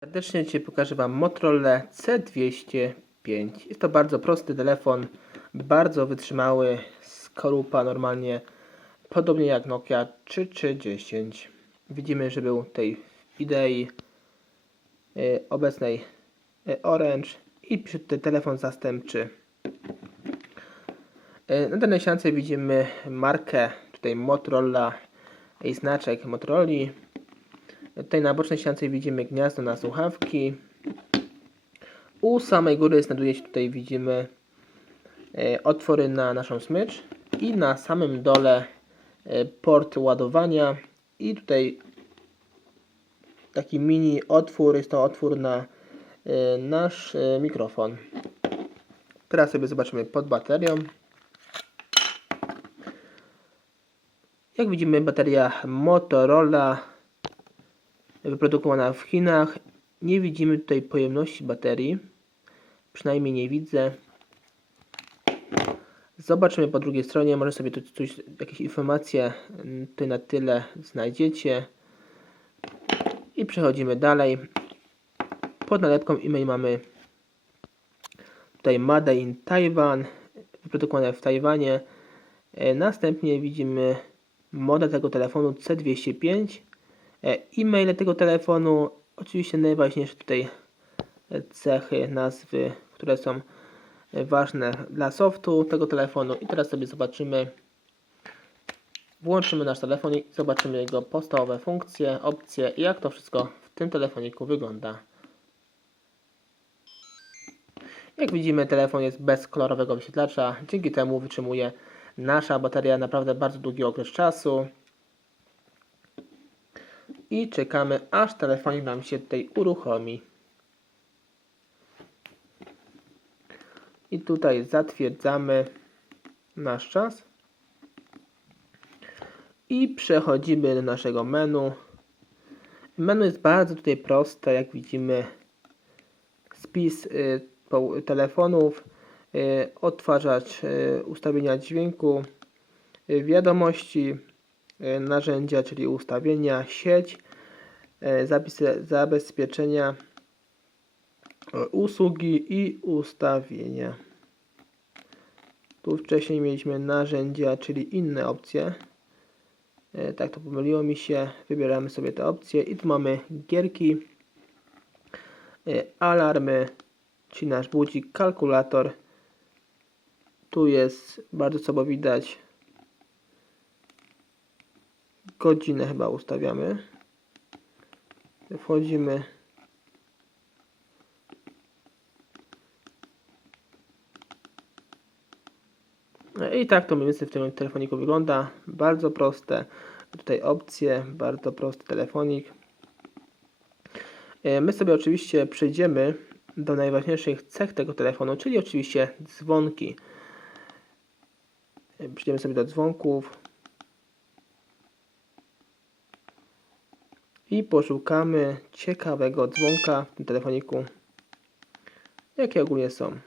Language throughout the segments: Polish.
Serdecznie dzisiaj pokażę Wam Motorola C205. Jest to bardzo prosty telefon, bardzo wytrzymały, skorupa normalnie, podobnie jak Nokia 3310. Widzimy, że był tej idei obecnej Orange i pisze tutaj telefon zastępczy. Na danej ściance widzimy markę, tutaj Motorola i znaczek Motorola. Tutaj na bocznej ściance widzimy gniazdo na słuchawki. U samej góry znajduje się tutaj, widzimy otwory na naszą smycz i na samym dole port ładowania i tutaj taki mini otwór, jest to otwór na nasz mikrofon. Teraz sobie zobaczymy pod baterią. Jak widzimy, bateria Motorola wyprodukowana w Chinach. Nie widzimy tutaj pojemności baterii, przynajmniej nie widzę. Zobaczymy po drugiej stronie, może sobie tu jakieś informacje tutaj na tyle znajdziecie. I przechodzimy dalej. Pod nalepką e-mail mamy tutaj Made in Taiwan, wyprodukowane w Tajwanie. Następnie widzimy model tego telefonu C205. E-mail tego telefonu, oczywiście najważniejsze tutaj cechy, nazwy, które są ważne dla softu tego telefonu. I teraz sobie zobaczymy, włączymy nasz telefon i zobaczymy jego podstawowe funkcje, opcje i jak to wszystko w tym telefoniku wygląda. Jak widzimy, telefon jest bez kolorowego wyświetlacza, dzięki temu wytrzymuje nasza bateria naprawdę bardzo długi okres czasu. I czekamy, aż telefonik nam się tutaj uruchomi. I tutaj zatwierdzamy nasz czas. I przechodzimy do naszego menu. Menu jest bardzo tutaj proste, jak widzimy. Spis telefonów, odtwarzacz ustawienia dźwięku, wiadomości, narzędzia, czyli ustawienia, sieć, zapisy zabezpieczenia, usługi i ustawienia. Tu wcześniej mieliśmy narzędzia, czyli inne opcje. Tak to pomyliło mi się. Wybieramy sobie te opcje i tu mamy gierki, alarmy, czyli nasz budzik, kalkulator. Tu jest bardzo słabo widać. Godzinę chyba ustawiamy. Wchodzimy. I tak to mniej więcej w tym telefoniku wygląda. Bardzo proste. Tutaj opcje, bardzo prosty telefonik. My sobie oczywiście przejdziemy do najważniejszych cech tego telefonu, czyli oczywiście dzwonki. Przejdziemy sobie do dzwonków i poszukamy ciekawego dzwonka w tym telefoniku, jakie ogólnie są.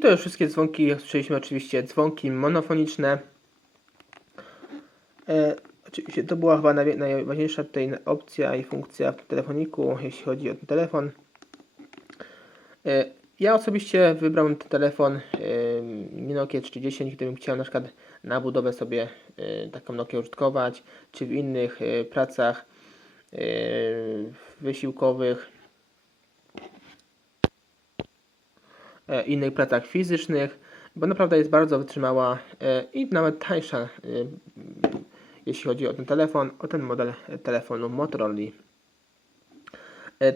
I to już wszystkie dzwonki, jak słyszeliśmy, oczywiście dzwonki monofoniczne. Oczywiście to była chyba najważniejsza tutaj opcja i funkcja w tym telefoniku, jeśli chodzi o ten telefon. Ja osobiście wybrałem ten telefon Nokia 3010, gdybym chciał na przykład na budowę sobie taką Nokię użytkować, czy w innych pracach wysiłkowych, innych pracach fizycznych, bo naprawdę jest bardzo wytrzymała i nawet tańsza, jeśli chodzi o ten telefon, o ten model telefonu Motorola.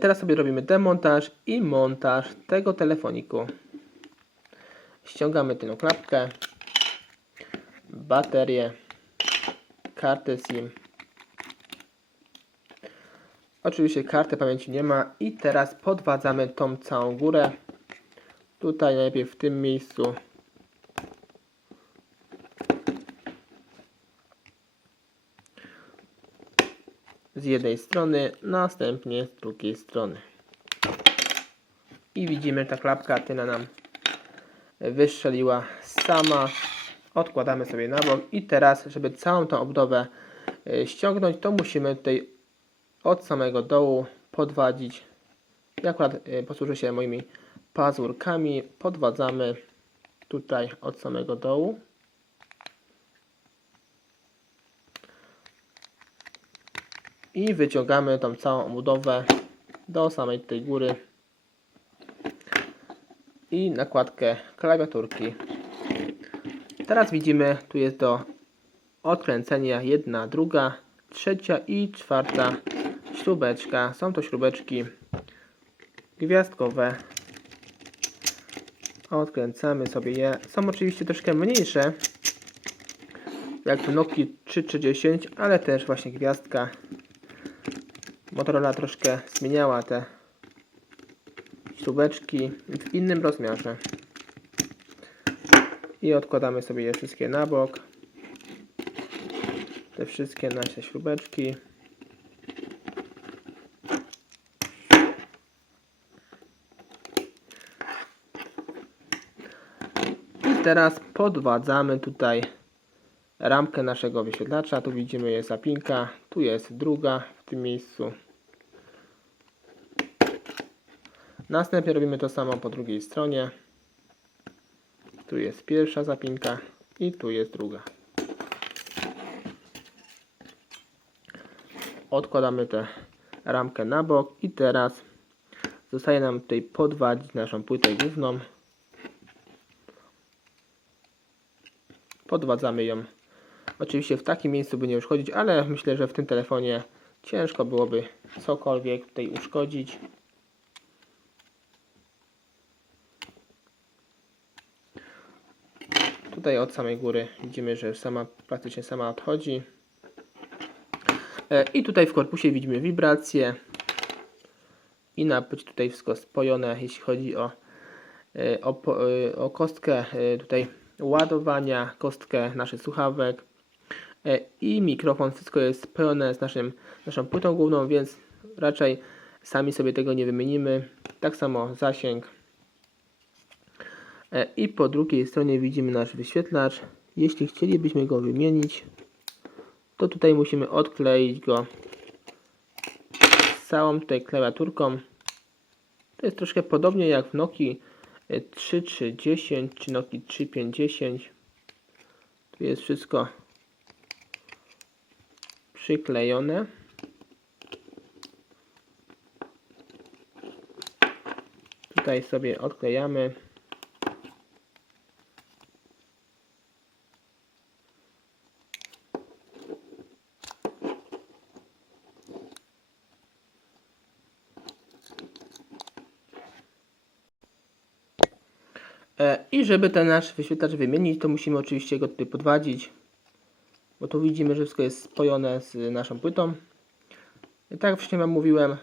Teraz sobie robimy demontaż i montaż tego telefoniku. Ściągamy tę klapkę, baterię, kartę SIM. Oczywiście karty pamięci nie ma i teraz podwadzamy tą całą górę. Tutaj najpierw w tym miejscu. Z jednej strony, następnie z drugiej strony. I widzimy, że ta klapka tyna nam wystrzeliła sama. Odkładamy sobie na bok i teraz, żeby całą tą obudowę ściągnąć, to musimy tutaj od samego dołu podwadzić. Ja akurat posłużę się moimi pazurkami. Podwadzamy tutaj od samego dołu. I wyciągamy tą całą obudowę do samej tej góry. I nakładkę klawiaturki. Teraz widzimy, tu jest do odkręcenia jedna, druga, trzecia i czwarta śrubeczka. Są to śrubeczki gwiazdkowe. Odkręcamy sobie je. Są oczywiście troszkę mniejsze, jak w Nokii 3310, ale też właśnie gwiazdka. Motorola troszkę zmieniała te śrubeczki w innym rozmiarze. I odkładamy sobie je wszystkie na bok. Te wszystkie nasze śrubeczki. I teraz podwadzamy tutaj ramkę naszego wyświetlacza. Tu widzimy, jest zapinka, tu jest druga w tym miejscu. Następnie robimy to samo po drugiej stronie. Tu jest pierwsza zapinka i tu jest druga. Odkładamy tę ramkę na bok i teraz zostaje nam tutaj podwadzić naszą płytę główną. Podwadzamy ją. Oczywiście w takim miejscu by nie uszkodzić, ale myślę, że w tym telefonie ciężko byłoby cokolwiek tutaj uszkodzić. Tutaj od samej góry widzimy, że praktycznie sama odchodzi. I tutaj w korpusie widzimy wibracje. I na być tutaj wszystko spojone, jeśli chodzi o kostkę tutaj ładowania, kostkę naszych słuchawek i mikrofon. Wszystko jest spojone z naszą płytą główną, więc raczej sami sobie tego nie wymienimy. Tak samo zasięg. I po drugiej stronie widzimy nasz wyświetlacz. Jeśli chcielibyśmy go wymienić, to tutaj musimy odkleić go z całą tutaj klawiaturką. To jest troszkę podobnie jak w Nokii 3310 czy Nokii 3510. Tu jest wszystko przyklejone. Tutaj sobie odklejamy. I żeby ten nasz wyświetlacz wymienić, to musimy oczywiście go tutaj podwadzić, bo tu widzimy, że wszystko jest spojone z naszą płytą. I tak jak wcześniej Wam mówiłem,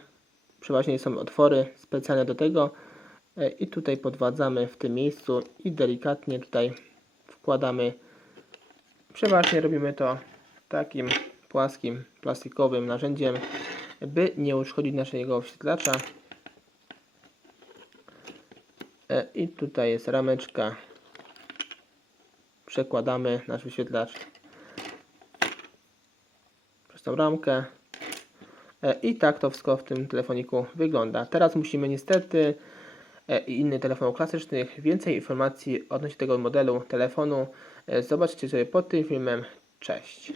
przeważnie są otwory specjalne do tego. I tutaj podwadzamy w tym miejscu i delikatnie tutaj wkładamy. Przeważnie robimy to takim płaskim, plastikowym narzędziem, by nie uszkodzić naszego wyświetlacza. I tutaj jest rameczka. Przekładamy nasz wyświetlacz przez tą ramkę. I tak to wszystko w tym telefoniku wygląda. Teraz musimy niestety i innych telefonów klasycznych więcej informacji odnośnie tego modelu telefonu zobaczcie sobie pod tym filmem. Cześć.